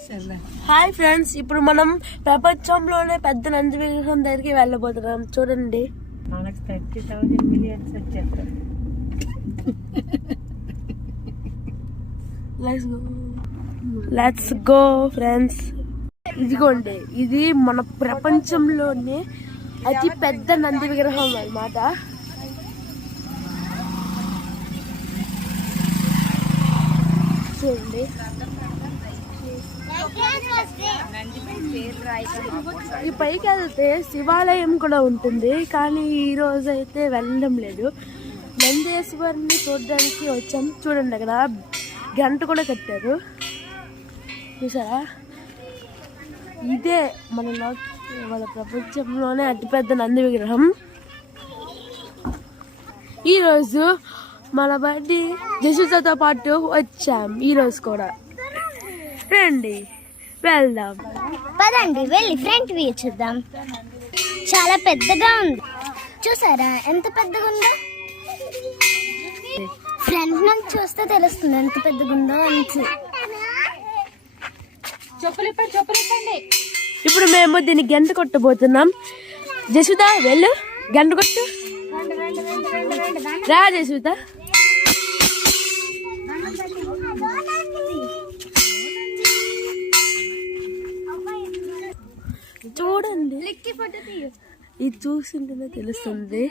Hi friends, ఇప్పుడు మనం ప్రపంచంలోనే పెద్ద నంది విగ్రహం దగ్గరికి వెళ్ళబోతున్నాం. చూడండి, మనకు 30,000 మిలియన్స్ వచ్చేస్తారు. Let's go friends. ఇదిగోండి, ఇది మన ప్రపంచంలోనే అతి పెద్ద నంది విగ్రహం అన్నమాట. చూడండి, ఈ పైకి వెళ్తే శివాలయం కూడా ఉంటుంది, కానీ ఈ రోజు అయితే వెళ్ళడం లేదు. నందేశ్వరిని చూడడానికి వచ్చాం. చూడండి, అక్కడ గంట కూడా కట్టారు, చూసారా? ఇదే మన ప్రపంచంలోనే అతిపెద్ద నంది విగ్రహం. ఈరోజు మన బండి జసుతో పాటు వచ్చాం. ఈరోజు కూడా రండి వెళ్దాం. పదండి వెళ్ళి ఫ్రంట్ వ్యూ చూద్దాం. చాలా పెద్దగా ఉంది, చూసారా ఎంత పెద్దగా ఉందో? ఫ్రంట్ నుంచి చూస్తే తెలుస్తుంది ఎంత పెద్దగా ఉందో అని. ఇప్పుడు మేము దీన్ని గంట కొట్టబోతున్నాం. జసుత వెళ్ళు, గంట కొట్టు. రా జసుత. చూడండి, ఇది చూసింటేనే తెలుస్తుంది.